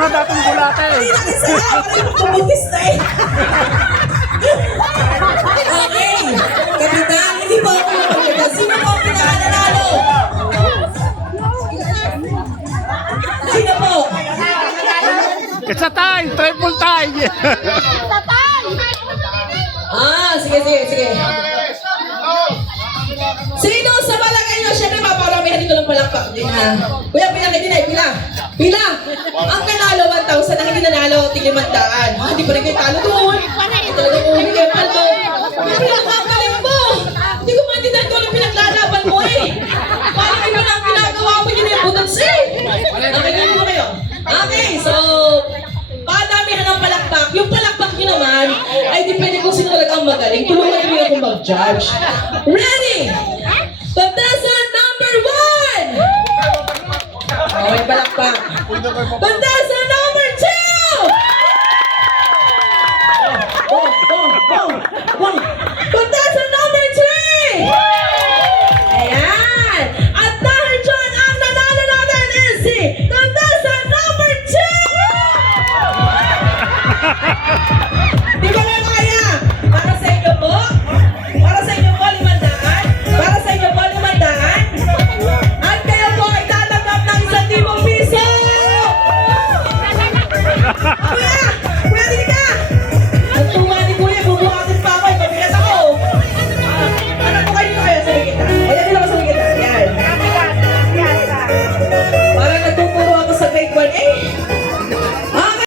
mga dating bulate. Kumutis na eh. Okay. Kapitan, hindi po ako magpapagod. Sino po ang pinakananalo? Sino po? It's a tie! Triple tie! Sige. Sino sa palagay nyo? Siyempre, paparamihan dito ng palakpak din ha. Kuya, pila kayo din ay, pila. Pila! Ang nanalo 1,000, ang hindi nanalo, tiglimandaan. Hindi pa rin kayo talo doon. Ito lang kung hindi kayo paldo. Pinakakaling mo! Hindi ko maintindihan kung anong pinaglalaban mo eh. Parang iba na ang ginagawa mo yun yung butas eh. Nakikinig mo kayo. Okay, so, padamihan ng palakpak. Yung palakpak nyo naman, ay depende kung sino talaga ang magaling. Tulungan nyo akong mag-judge. Ready? Contestant number 1! Okay, palakpak. Contestant